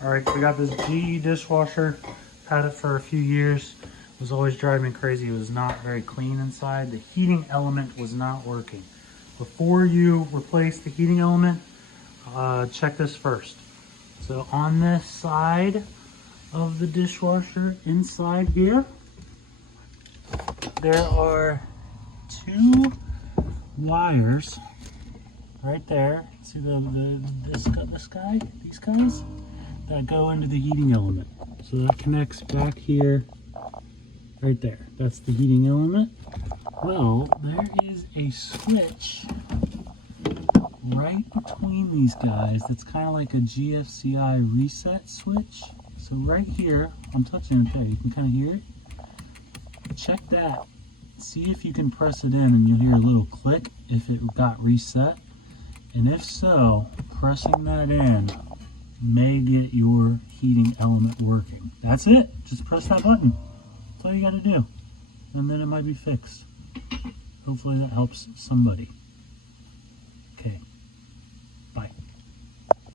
All right, so we got this GE dishwasher. Had it for a few years. It was always driving me crazy. It was not very clean inside. The heating element was not working. Before you replace the heating element, check this first. So on this side of the dishwasher, inside here, there are two wires right there. See these guys that go into the heating element. So that connects back here, right there. That's the heating element. Well, there is a switch right between these guys that's kind of like a GFCI reset switch. So right here, I'm touching it there, you can kind of hear it. Check that. See if you can press it in and you'll hear a little click if it got reset. And if so, pressing that in may get your heating element working. That's it. Just press that button. That's all you got to do. And then it might be fixed. Hopefully that helps somebody.